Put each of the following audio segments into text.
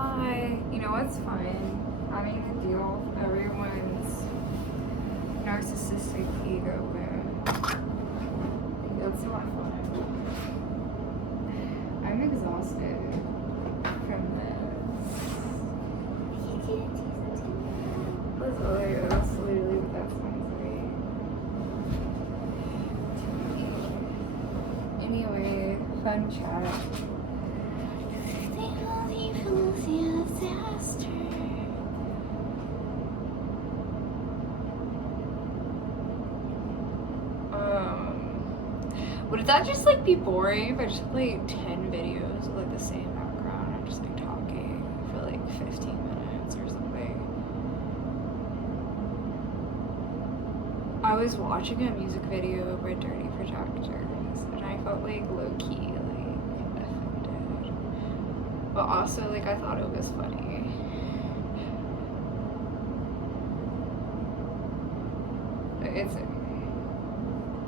Hi. You know what's fun? Having to deal with everyone's narcissistic ego boom. That's not fun. I'm exhausted from this. That's literally what that sounds like. Anyway, fun chat. Would that just like be boring if I just had like 10 videos with like the same background and just like talking for like 15 minutes or something? I was watching a music video by Dirty Projectors and I felt like low-key like offended. But also like I thought it was funny. It's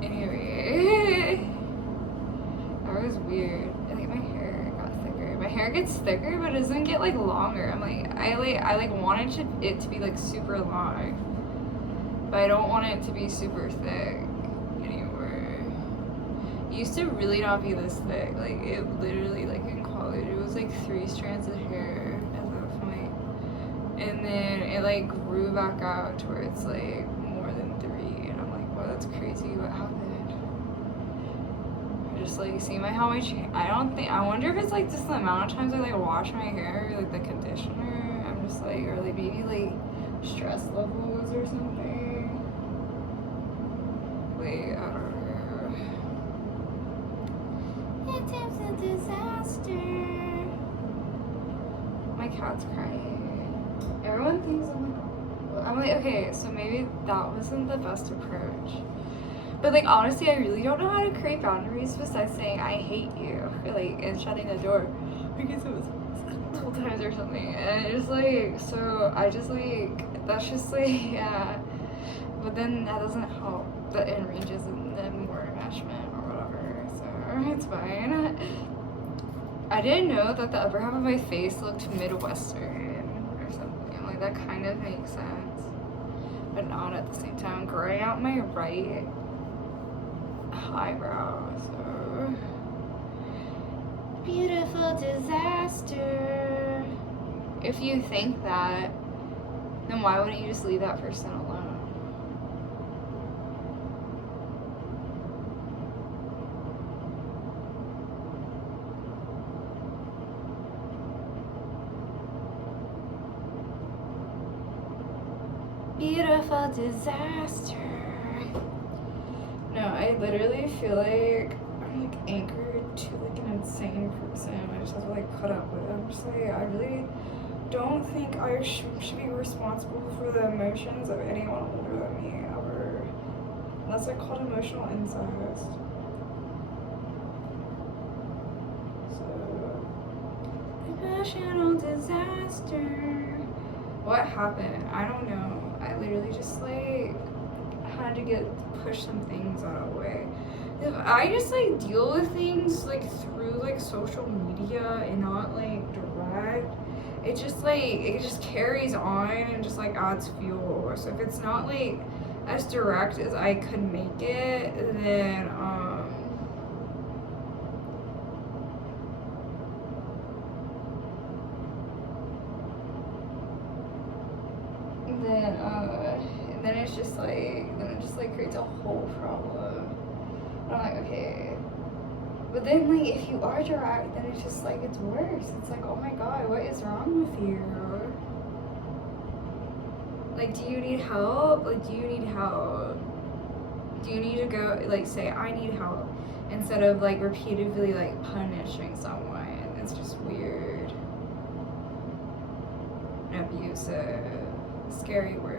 anyway. That was weird. I think my hair got thicker. My hair gets thicker, but it doesn't get like longer. I'm like I wanted it to be like super long, but I don't want it to be super thick anymore. It used to really not be this thick. Like it literally, like in college, it was like 3 strands of hair at that point, and then it like grew back out to where it's like more than 3, and I'm like, wow, that's crazy. What happened? Just like see how much I wonder if it's like just the amount of times I like wash my hair or like the conditioner. I'm just like, or like maybe like stress levels or something. Wait, I don't know. It's a disaster. My cat's crying. Everyone thinks I'm like, okay, so maybe that wasn't the best approach. But like honestly, I really don't know how to create boundaries besides saying I hate you, or like and shutting the door because it was multiple times or something. And it's like, so I just like that's just like yeah. But then that doesn't help the end ranges and the more enmeshment or whatever. So it's fine. I didn't know that the upper half of my face looked Midwestern or something. Like that kind of makes sense, but not at the same time. I'm growing out my right eyebrow, so beautiful disaster. If you think that, then why wouldn't you just leave that person alone? Beautiful disaster. No, I literally feel like I'm like anchored to like an insane person. I just have to like cut up with it. I'm just like, I really don't think I should be responsible for the emotions of anyone older than me ever. And that's like called emotional incest. So, emotional disaster. What happened? I don't know. I literally just like had to push some things out of the way. If I just like deal with things like through like social media and not like direct, it just carries on and just like adds fuel. So if it's not like as direct as I could make it, then then it's just like, then it just like creates a whole problem. And I'm like, okay. But then like if you are direct, then it's just like, it's worse. It's like, oh my god, what is wrong with you? Like, do you need help? Like, do you need help? Do you need to go, like, say, I need help, instead of like repeatedly like punishing someone? It's just weird. And abusive. Scary words.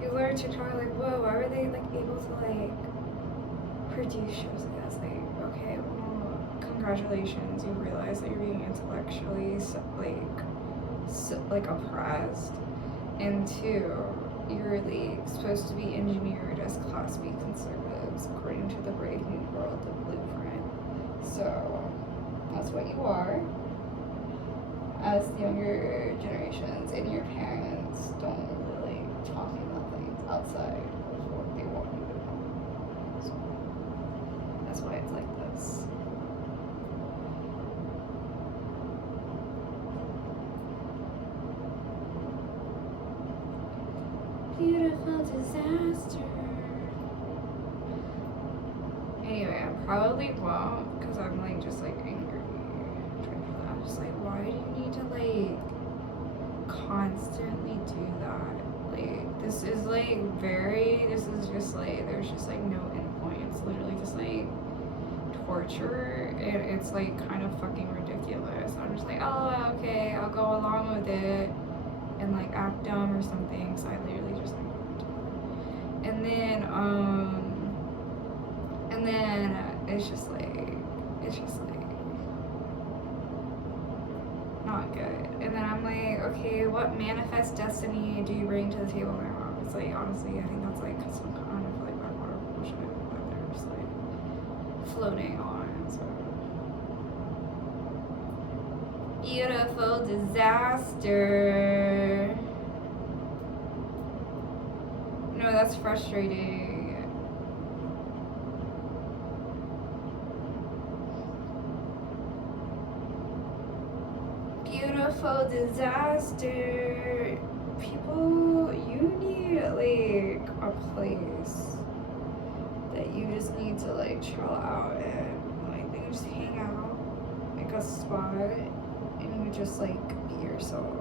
People are TikTok like, whoa, why were they like able to like produce shows like this? Like, okay, well, congratulations, you realize that you're being intellectually like oppressed, and 2, you're like supposed to be engineered as Class B conservatives according to the Brave New World, the blueprint. what you are. As younger generations and your parents don't really talk about things outside of what they want you to know. So that's why it's like this. Beautiful disaster. Anyway, I probably won't because I'm like just like angry. I'm just like, why do you need to like constantly do that? Like, this is just like, there's just like no end point. It's literally just like torture, and it's like kind of fucking ridiculous. I'm just like, oh, okay, I'll go along with it and like act dumb or something. So I literally just like, and then it's just like not good. And then I'm like, okay, what manifest destiny do you bring to the table now? It's like, honestly, I think that's like some kind of like backwater bullshit that they're just like floating on. So beautiful disaster. No, that's frustrating. Beautiful disaster. People, you need like a place that you just need to like chill out and like you just hang out, like a spot, and you just like be yourself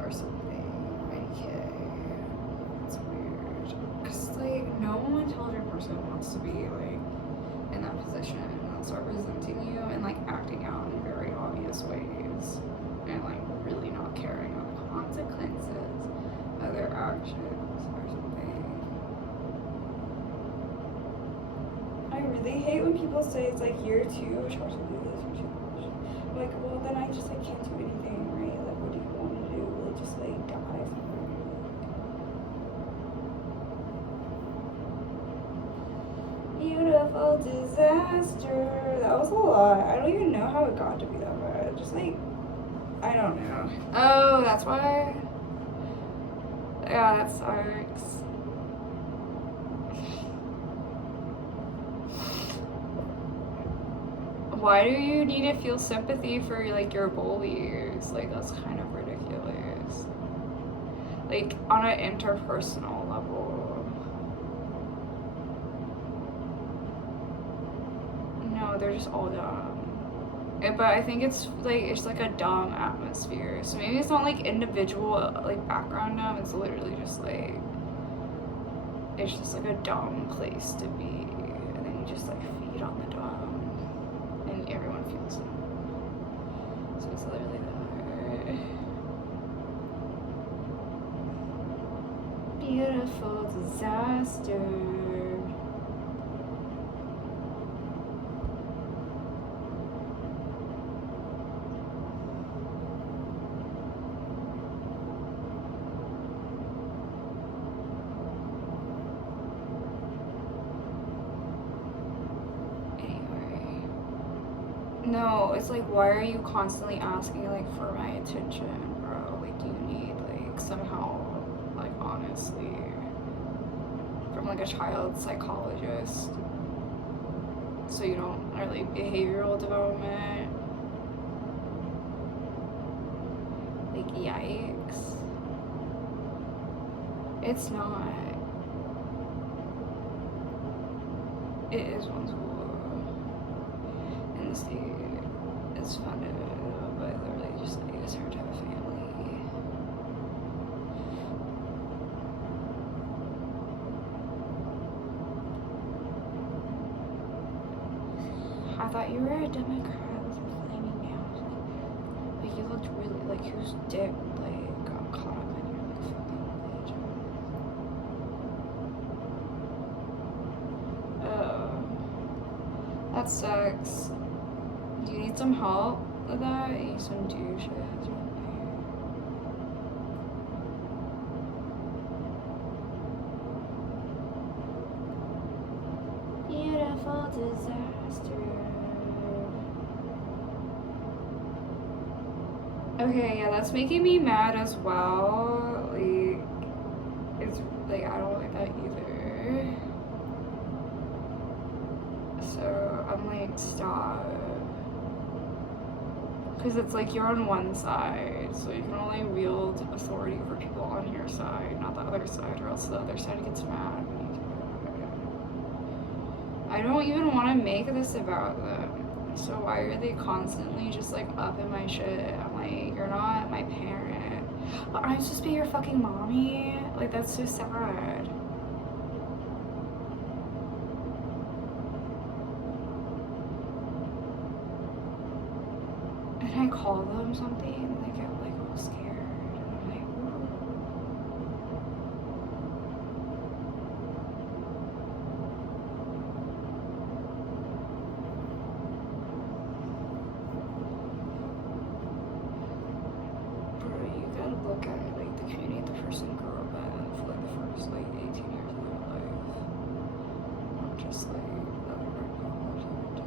or something. Okay, it's weird because like no one intelligent person wants to be like in that position and they'll start resenting you and like acting out in very obvious ways and like really not caring about the consequences of their actions or something. I really hate when people say it's like you're too short to do this, you're too much. I'm like, well then I just like can't do anything, right? Like what do you want to do? Like just like die somewhere. Beautiful disaster. That was a lot. I don't even know how it got to be that bad. Just like, I don't know. Oh, that's why. Yeah, that sucks. Why do you need to feel sympathy for like your bullies? Like that's kind of ridiculous. Like on an interpersonal level. No, they're just all dumb. But I think it's like a dumb atmosphere. So maybe it's not like individual like background dumb. It's literally just like it's just like a dumb place to be, and then you just like feed on the dumb, and everyone feels it. So it's literally that. Beautiful disaster. No, it's like, why are you constantly asking like for my attention, bro? Like you need like somehow, like honestly, from like a child psychologist, so you don't, or like behavioral development. Like yikes. It's not. It is one school. The state is funded by the religious leaders her to have a family. I thought you were a Democrat with a flaming nails. Like you looked really like whose dick like got caught up in your like fucking religion. That sucks. Do you need some help with that? You need some douches or something? Beautiful disaster. Okay, yeah, that's making me mad as well. Like, it's like I don't like that either. So I'm like, stop. Because it's like you're on one side, so you can only wield authority over people on your side, not the other side, or else the other side gets mad when you do it. I don't even want to make this about them. So why are they constantly just like up in my shit? I'm like, you're not my parent. But I'm supposed to be your fucking mommy? Like, that's so sad. And I call them something, and they get like all scared. And I'm like, ooh. Bro, you gotta look at it like the community the person grew up in for like the first like 18 years of their life. Not just like that they're in college that they do.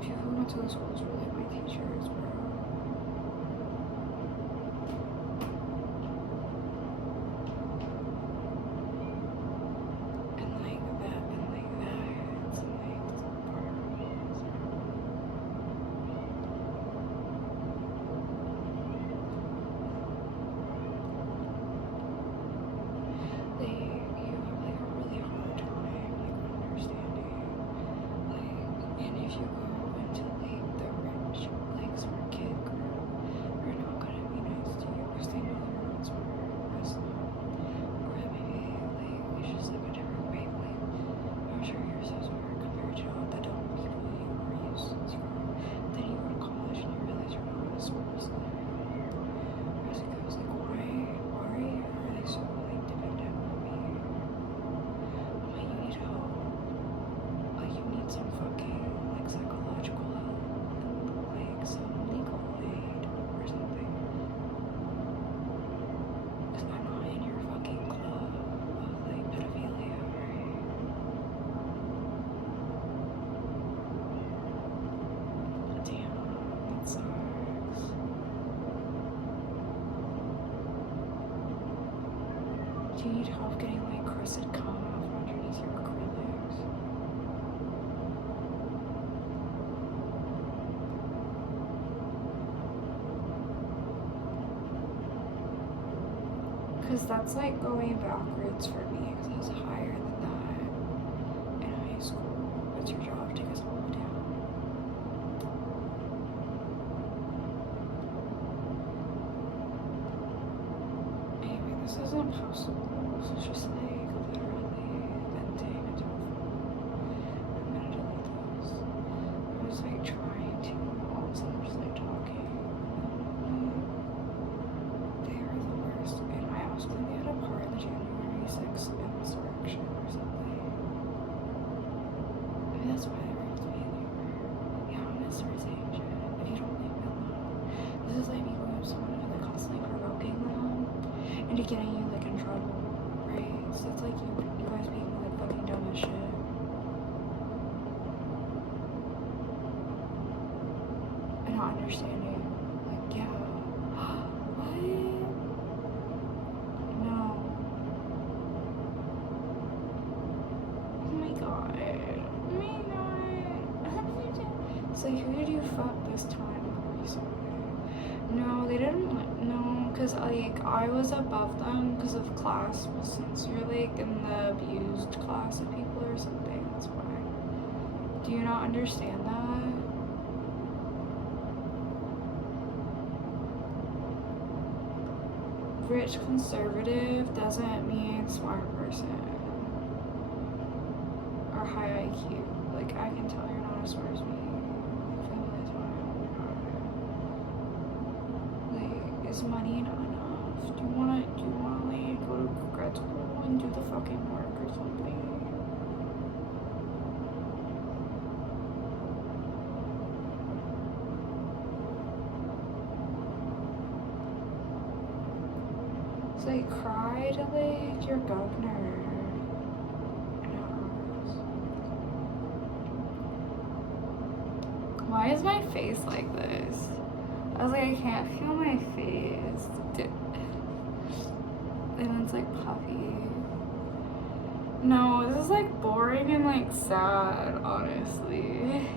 People who went to the schools were like my teachers, bro. And like that, and like that. It's like it's all part of me. Like, you have like a really hard time like understanding. Like, and if you go into like the rich, like smart kid group, they're not gonna be nice to you because they know they're not smart as them. Or maybe like it's just like a different wavelength. I'm sure you're so smart compared to all the dumb people you were used to. Then you go to college and you realize you're not as smart as them. As it goes, like why are they so like dependent on me? I'm like, you need help. Like you need some fucking like psychological help and like some legal aid or something. Because I'm not in your fucking club of like pedophilia, right? Damn, that sucks. Do you need help getting like crusted cum off underneath your acrylics? Because that's like going backwards for me because I was higher than that in high school. What's your job? Take us all down. Maybe this isn't possible. This is just like literally venting into a phone. I'm gonna delete this. I was like trying to, all of a sudden just like talking. They are the worst. In my house, like they had a part in the January 6th insurrection or something. Maybe that's why they were able to be anywhere. Yeah, I'm gonna start saying shit if you don't leave me alone. This is like me going up to someone and like constantly provoking them into getting you like in trouble, right? So it's like you guys being like fucking dumb as shit. And not understanding. Like, yeah. What? No. Oh my god. Oh my god. So who did you fuck this time recently? No, they didn't. No, because like I was above them because of class. Well, since you're like in the abused class of people or something, that's why. Do you not understand that? Rich conservative doesn't mean smart person or high IQ. Like I can tell you're not as smart as me. Is money not enough? Do you wanna like go to grad school and do the fucking work or something? So you cry to like your governor. Why is my face like this? I was like, I can't feel my face. And it's like puffy. No, this is like boring and like sad, honestly.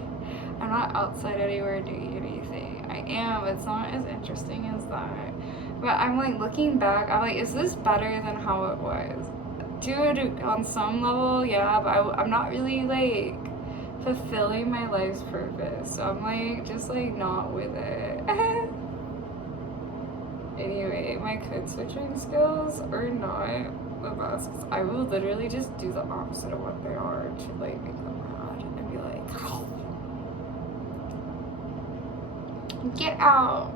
I'm not outside anywhere doing anything. I am, but it's not as interesting as that. But I'm like looking back, I'm like, is this better than how it was? Dude, on some level, yeah, but I'm not really like fulfilling my life's purpose. So I'm like, just like not with it. Anyway, my code switching skills are not the best because I will literally just do the opposite of what they are to like make them mad and be like, get out.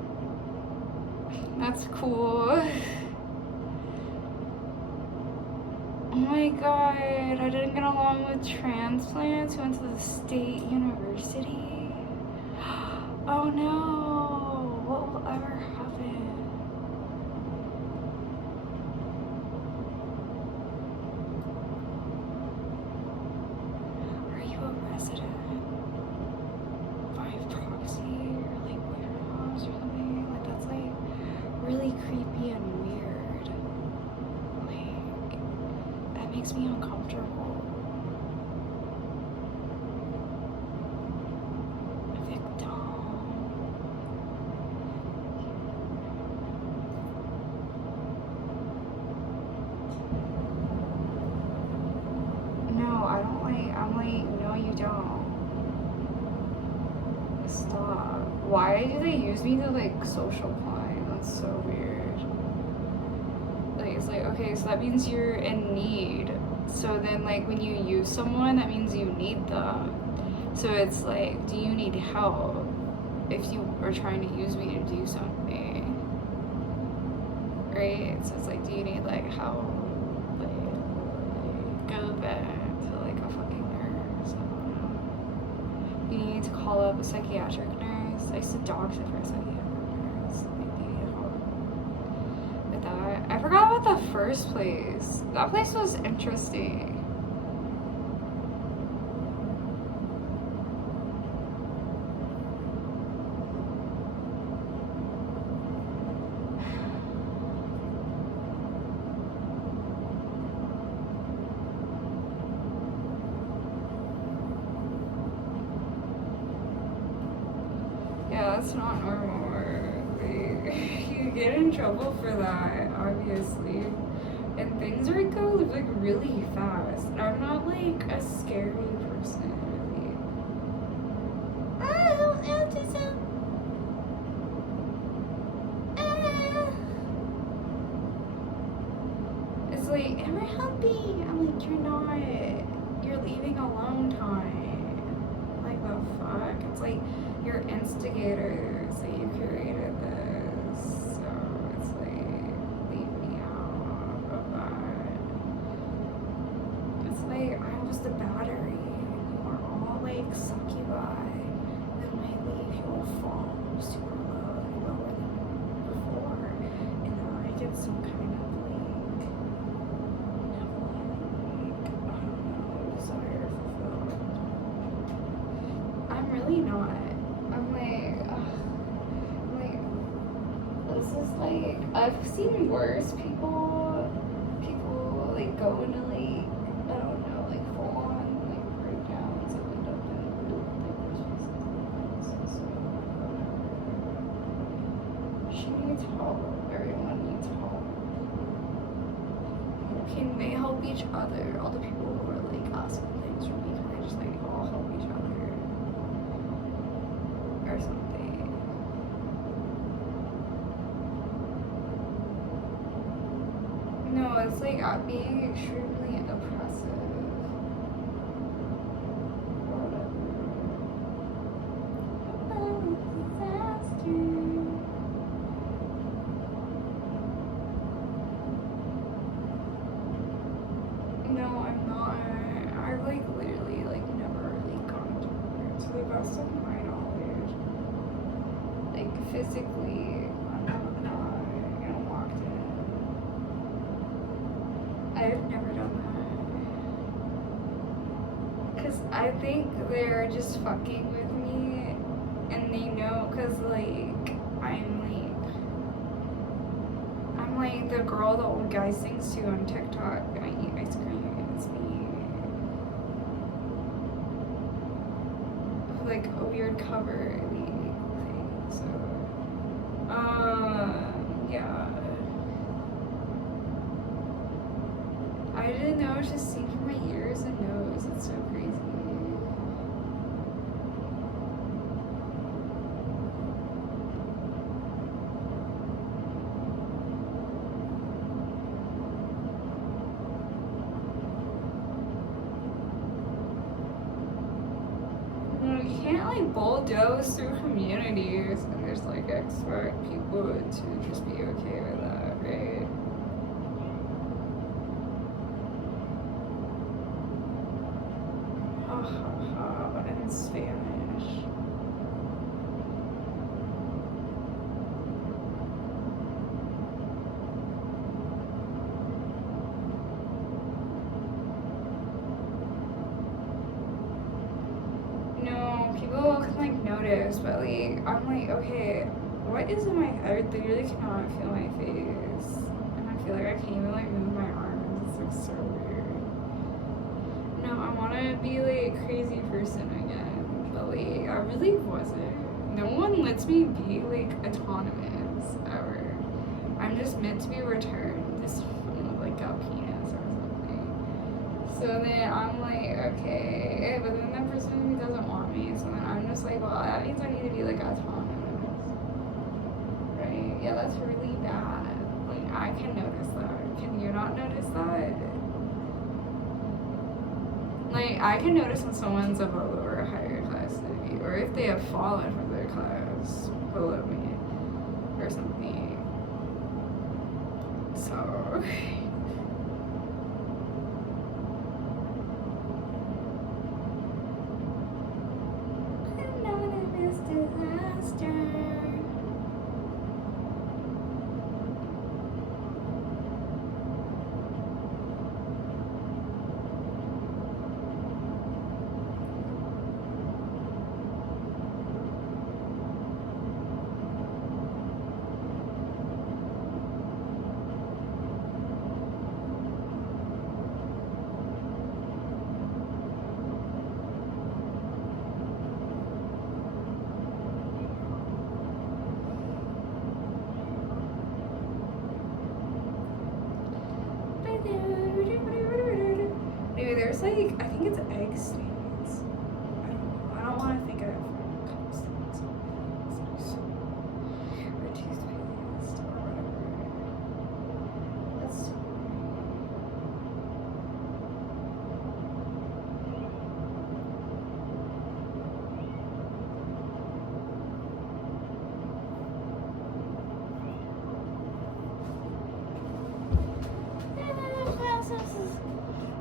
That's cool. Oh my god, I didn't get along with transplants who went to the state university. Oh no, what will ever happen? Are you a resident? By proxy or like warehouse or something? Like that's like really creepy and weird. Like that makes me uncomfortable. No, you don't. Stop. Why do they use me to like social climb? That's so weird. Like it's like, okay, so that means you're in need. So then like when you use someone, that means you need them. So it's like, do you need help if you are trying to use me to do something? Right? So it's like, do you need like help? Like go back to like a fucking nurse. I don't know. You need to call up a psychiatric nurse. I used to dog sit for a psychiatric nurse. Like they need help with that. I forgot about the first place. That place was interesting. Yeah, that's not normal. Like, you get in trouble for that, obviously. And things are go like really fast. And I'm not like a scary person, really. Oh, autism. It's like, am I helping? I'm like, you're not. You're leaving alone time. Like the fuck? It's like you're instigators that you created this. So it's like, leave me out of that. It's like I was the battery and you are all like succubi. Then when I leave, you will fall super low, lower than before. And then I get some kind of like, I don't know, desire fulfilled. I'm really not. I'm like, this is like, I've seen worse people like go into like, I don't know, like full on like breakdowns and end up in like responses. So she needs help. Everyone needs help. Can they help each other? All the people who are like asking things from me, can they just like all help each other? Or something. No, it's like being extremely oppressive. Whatever. Oh, disaster. No, I'm not. I've like literally like never really gone to her to the best of my knowledge. Like physically, I'm not walked in. I've never done that. Cause I think they're just fucking with me and they know, cause like I'm like the girl the old guy sings to on TikTok, and I eat ice cream. It's me. Like a weird cover thing. So, yeah. I didn't know. I was just seeing from my ears and nose. It's so crazy. You can't like bulldoze through communities and just like expect people to just be okay with that, right? Ha ha ha, in Spanish. No, people can like notice, but like I'm like, okay, what is in my I literally cannot feel my face. And I feel like I can't even like move my arms. It's like so weird. No, I wanna be like a crazy person again. But like I really wasn't. No one lets me be like autonomous ever. I'm just meant to be returned this like a penis or something. So then I'm like, okay, but then that person doesn't want me, so then I'm just like, well, that means I need to be like autonomous, right? Yeah, that's really bad. Like, I can notice that. Can you not notice that? Like, I can notice when someone's of a lower or higher class than me, or if they have fallen from their class below me, or something. So. Maybe there's like, I think it's egg stains. I don't want to think of it from cum stains. Or toothpaste or whatever. That's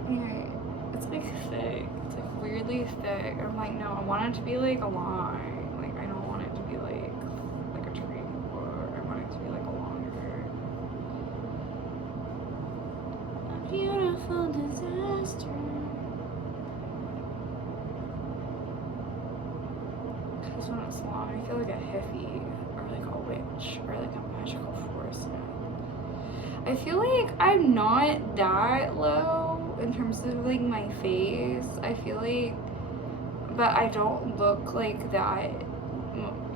anyway, it's like thick. It's like weirdly thick. I'm like, no, I want it to be like a line. Like, I don't want it to be like a triangle. I want it to be like a longer. A beautiful disaster. Because when it's long, I feel like a hippie or like a witch or like a magical force. I feel like I'm not that low in terms of like my face. I feel like, but I don't look like that.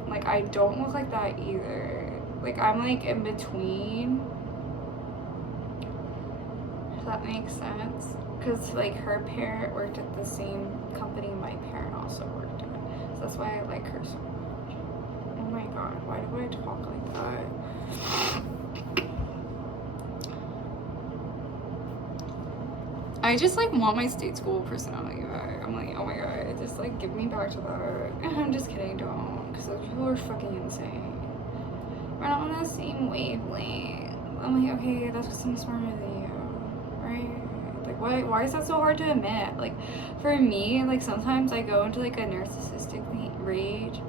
Like I don't look like that either. Like I'm like in between. If that makes sense. Because like her parent worked at the same company my parent also worked at. So that's why I like her so much. Oh my god, why do I talk like that? I just like want my state school personality back. I'm like, oh my god, just like give me back to that. I'm just kidding, don't, because those people are fucking insane. We're not on the same wavelength. I'm like, okay, that's because I'm smarter than you, right? Like, why is that so hard to admit? Like, for me, like sometimes I go into like a narcissistic rage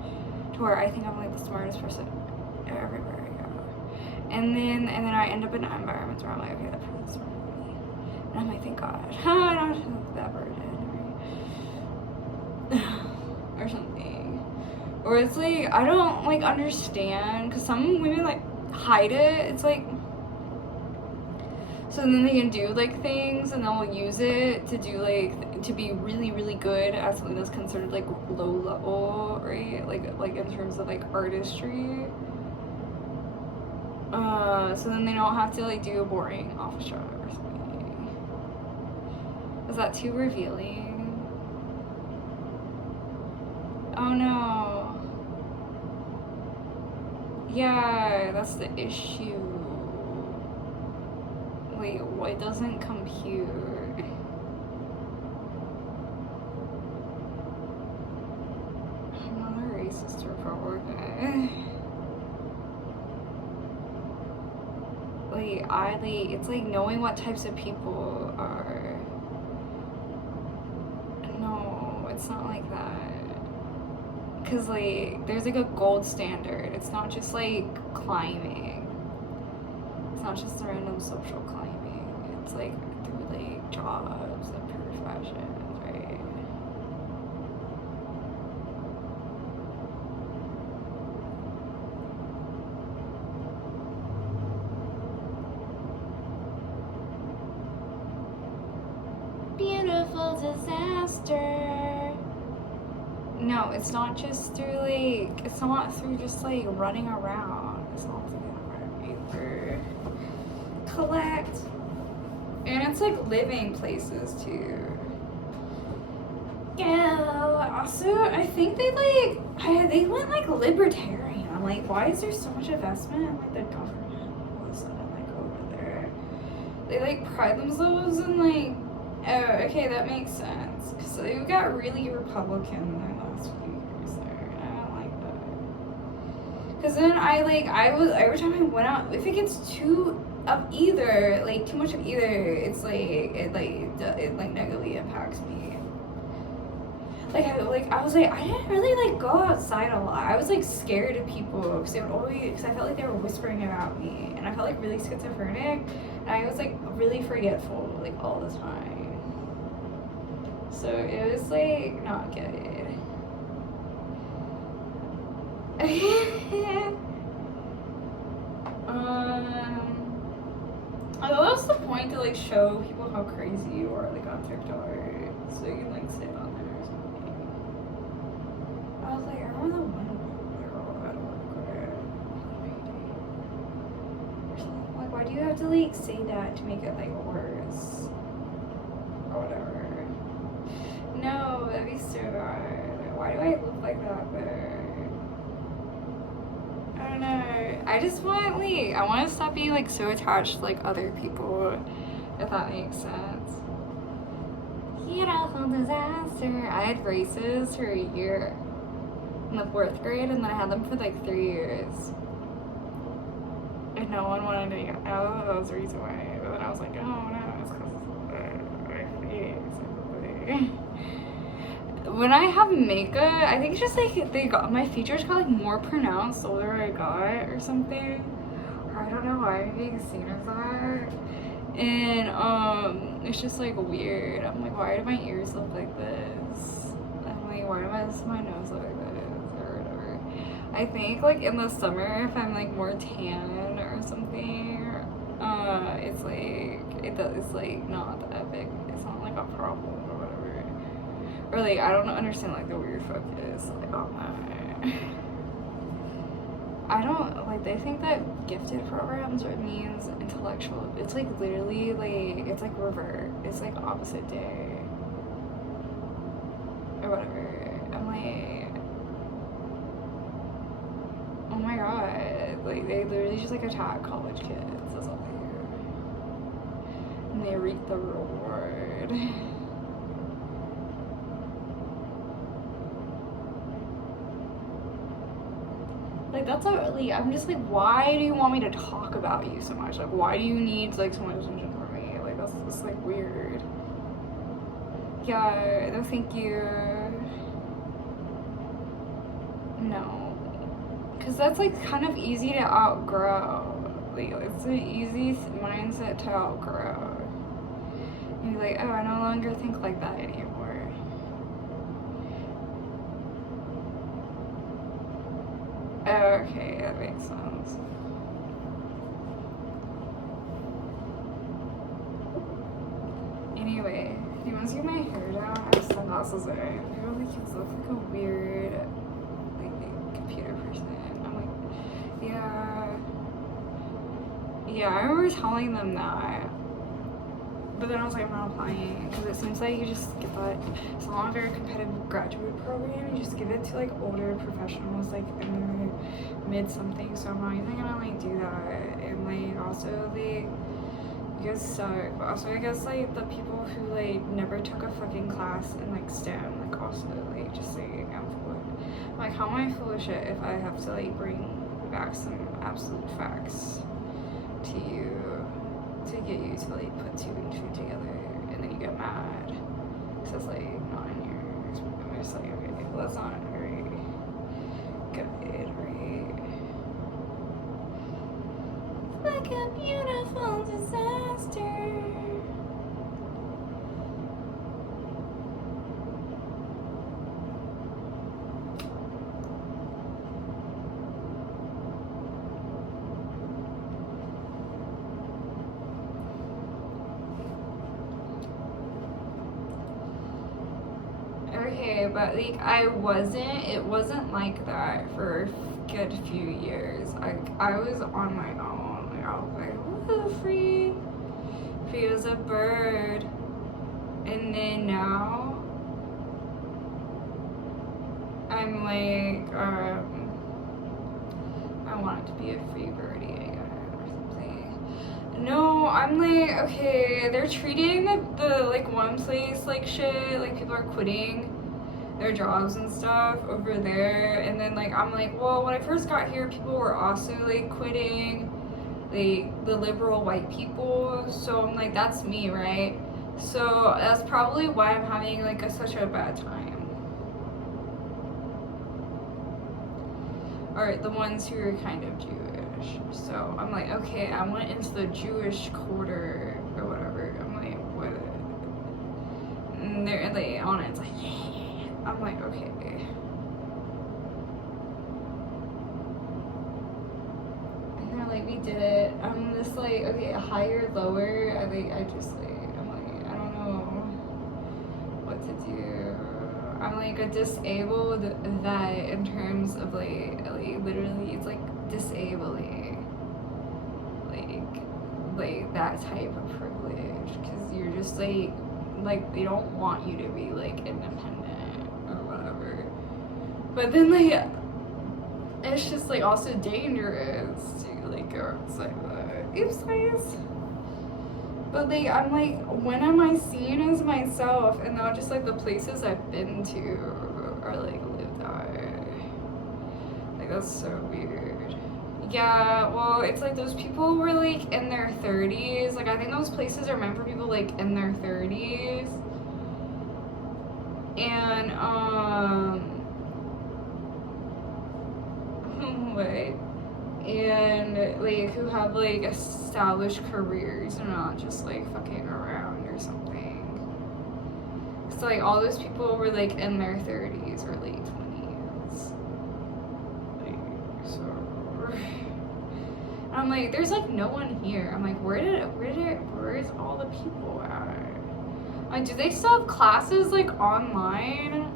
to where I think I'm like the smartest person everywhere I go, and then I end up in environments where I'm like, okay, that person's smart. And I'm like, thank God. I don't have that burden, right? Or something. Or it's like, I don't like understand, because some women like hide it. It's like, so then they can do like things and they'll use it to do like, to be really, really good at something that's considered like low level, right? Like in terms of like artistry. So then they don't have to like do a boring office job or something. Is that too revealing? Oh no. Yeah, that's the issue. Wait, what doesn't compute? I'm not a racist Republican. It's like knowing what types of people are. No, it's not like that. Cause like, there's like a gold standard. It's not just like climbing. It's not just random social climbing. It's like through like jobs and professions, right? Beautiful disaster. No, it's not just through like, it's not through just like running around. It's not through either. Collect. And it's like living places too. Yeah, also I think they went like libertarian. I'm like, why is there so much investment in like the government all of a sudden like over there? They like pride themselves in like, oh, okay, that makes sense. Cause they got really Republican in the last few years there. I don't like that. Cause then every time I went out, if it gets too of either, like too much of either, it's like it negatively impacts me. I was like, I didn't really like go outside a lot. I was like scared of people because I felt like they were whispering about me, and I felt like really schizophrenic, and I was like really forgetful like all the time. So it was like not good. I thought that was the point to like show people how crazy you are like on TikTok, so you can like sit on there or something. I was like, I remember the one girl at work like, why do you have to like say that to make it like worse or whatever? No, that'd be so bad. Like, why do I look like that there? I don't know. I just want like, I want to stop being like so attached to like other people, if that makes sense. Beautiful disaster. I had braces for a year in the 4th grade, and then I had them for like 3 years. And no one wanted to know that was the reason why. But then I was like, oh no, it's because of my face. When I have makeup, I think it's just like my features got like more pronounced the older I got or something. Or I don't know why I'm being seen as that. And it's just like weird. I'm like, why do my ears look like this? I'm like, why does my nose look like this? Or whatever. I think like in the summer, if I'm like more tan or something, it's like it's like not that big. It's not like a problem or whatever. Or like I don't understand like the weird focus like on that. I don't like, they think that gifted programs means intellectual. It's like literally like, it's like revert. It's like opposite day or whatever. I'm like, oh my god, like they literally just like attack college kids. That's all they do. And they reap the reward. Like that's not really, I'm just like, why do you want me to talk about you so much? Like why do you need like so much attention from me? Like that's just like weird. Yeah, no thank you. No. Cause that's like kind of easy to outgrow. Like it's an easy mindset to outgrow. And you're like, oh, I no longer think like that anymore. okay, that makes sense. Anyway, he wants to get my hair down. I have sunglasses on. People think he looks like a weird, like, computer person. I'm like, yeah. Yeah, I remember telling them that. But then I was like, I'm not applying. Because it seems like you just get that. It's not a very competitive graduate program. You just give it to, like, older professionals, like, in their mid-something. So I'm not even gonna, like, do that. And, like, also, like, you guys suck. But also, I guess, like, the people who, like, never took a fucking class in, like, STEM, like, also, like, just saying I'm full of, like, how am I full of shit if I have to, like, bring back some absolute facts to you to get you to, like, put 2 and 2 together, and then you get mad. So it's, like, not in yours. I'm just like, okay, well, that's not very good, right? Like a beautiful disaster. Okay, but like it wasn't like that for a good few years. I was on my own. Like I was like, woo, free as a bird. And then now I'm like, I want it to be a free birdie again or something. No, I'm like, okay, they're treating the like one place like shit, like people are quitting their jobs and stuff over there, and then like I'm like, well, when I first got here, people were also like quitting, like the liberal white people, so I'm like, that's me, right? So that's probably why I'm having like such a bad time. Or the ones who are kind of Jewish. So I'm like, okay, I went into the Jewish quarter or whatever. I'm like, what? And they're like on it. It's like, I'm like, okay. And they're like, we did it. I'm just like, okay, higher, lower. I just like, I'm like, I don't know what to do. I'm like a disabled vet in terms of like literally it's like disabling, like that type of privilege, because you're just like they don't want you to be like independent or whatever. But then like it's just like also dangerous to like go outside that. Oops, guys. But like I'm like, when am I seen as myself and not just like the places I've been to or like lived at? Like that's so weird. Yeah, well, it's like those people were like in their 30s. Like I think those places are meant for people like in their 30s. And what? And like who have like established careers and not just like fucking around or something. So like all those people were like in their 30s or late 20s. Like so and I'm like, there's like no one here. I'm like, where's all the people at? Like, do they still have classes like online?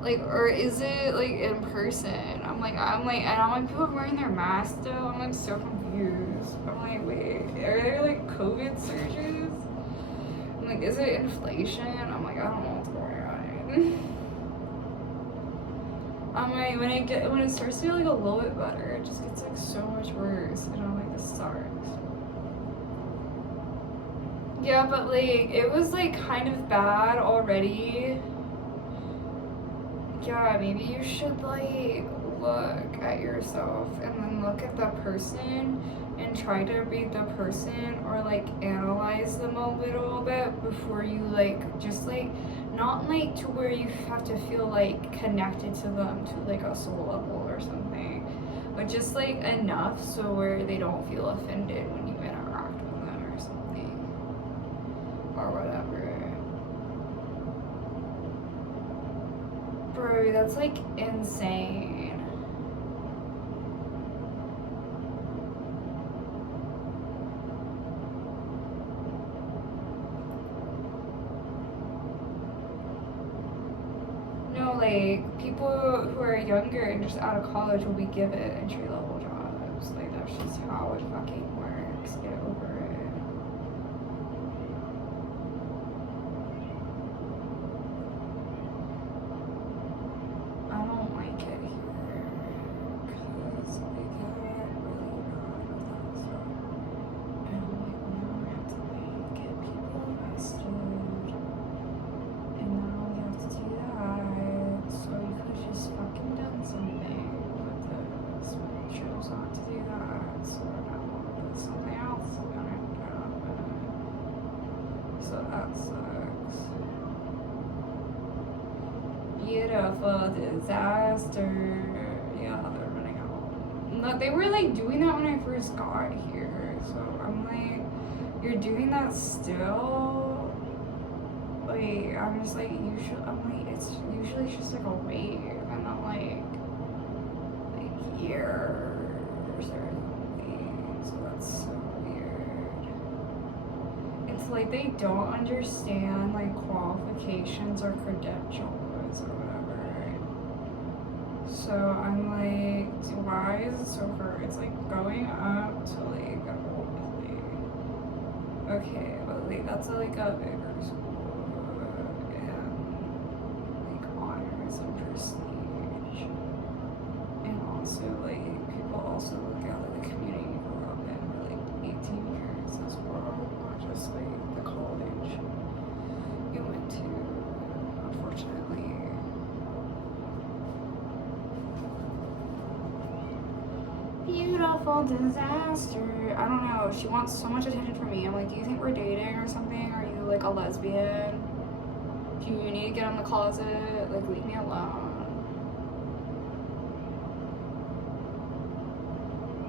Like, or is it like in person? I'm like, and I'm like, people are wearing their masks still. I'm like so confused. I'm like, wait, are there like COVID surges? I'm like, is it inflation? I'm like, I don't know what's going on. I'm like, when it starts to get like a little bit better, it just gets like so much worse. And I'm like, this sucks. Yeah, but like it was like kind of bad already. Yeah, maybe you should like look at yourself and then look at the person and try to read the person or like analyze them a little bit before you like just like not like to where you have to feel like connected to them to like a soul level or something, but just like enough so where they don't feel offended when you interact with them or something or whatever. Bro, that's like insane. like, people who are younger and just out of college will be given entry-level jobs. Like, that's just how it fucking works. Get over it. I don't like it here. Because they get really bad with that stuff. And I'm like, now I have to, like, get people arrested. And now we have to do that. So you could have just fucking done something with this, but you chose not to do that. So now there's something else gonna happen. So that sucks. Beautiful disaster. Yeah, they're running out. No, they were like doing that when I first got here. So I'm like, you're doing that still? Like, I'm just like, usually, I'm like, it's usually just like a wave, and I'm like years or something, so that's so weird. It's like they don't understand, like, qualifications or credentials or whatever. So I'm like, why is it so hard? It's like going up to like, okay, but like, that's like a bigger school, and like honors and prestige, and also like people also look at like the community you grew up in for like 18 years as well, not just like the college you went to, unfortunately. Beautiful disaster. I don't know. She wants so much attention from me. I'm like, do you think we're dating or something? Are you like a lesbian? Do you need to get out of the closet? Like, leave me alone.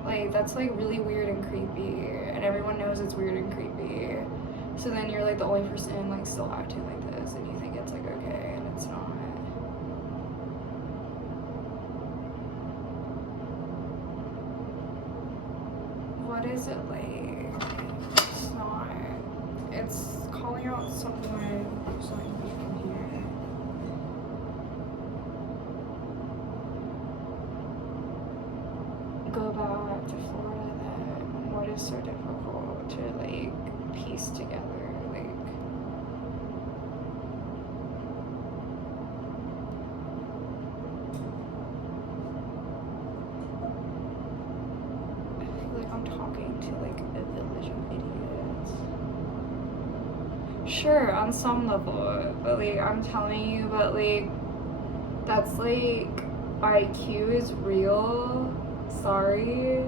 Like, that's like really weird and creepy, and everyone knows it's weird and creepy. So then you're like the only person like still acting like this, and you think it's like okay, and it's not. What is it like? It's not. It's calling out someone who's not even here. Go back to Florida then. What is so difficult to like piece together? Like, I feel like I'm talking to like a village of idiots. Sure, on some level, but like I'm telling you, but like that's like IQ is real. Sorry.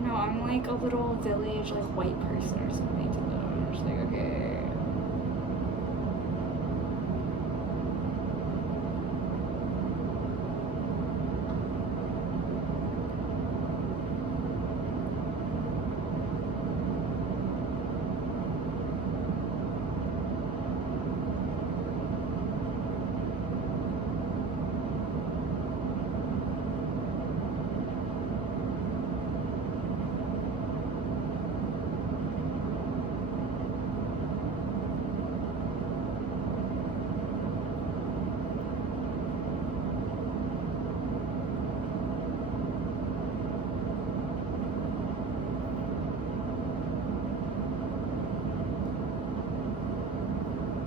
No, I'm like a little village, like white person or something to them. I'm just like, okay.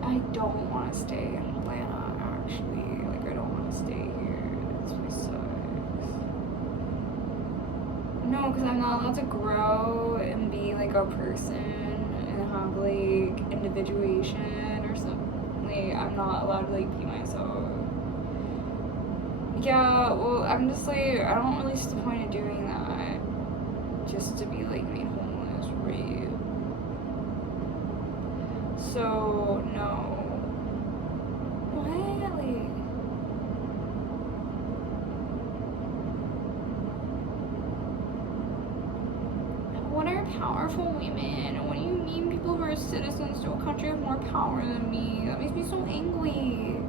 I don't want to stay in Atlanta, actually. Like, I don't want to stay here. This place sucks. No, because I'm not allowed to grow and be, like, a person and have, like, individuation or something. Like, I'm not allowed to, like, be myself. Yeah, well, I'm just, like, I don't really see the point of doing that. Just to be, like, made homeless, right? So, no. What? Like, what are powerful women. What do you mean people who are citizens to a country have more power than me? That makes me so angry.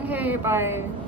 Okay, bye.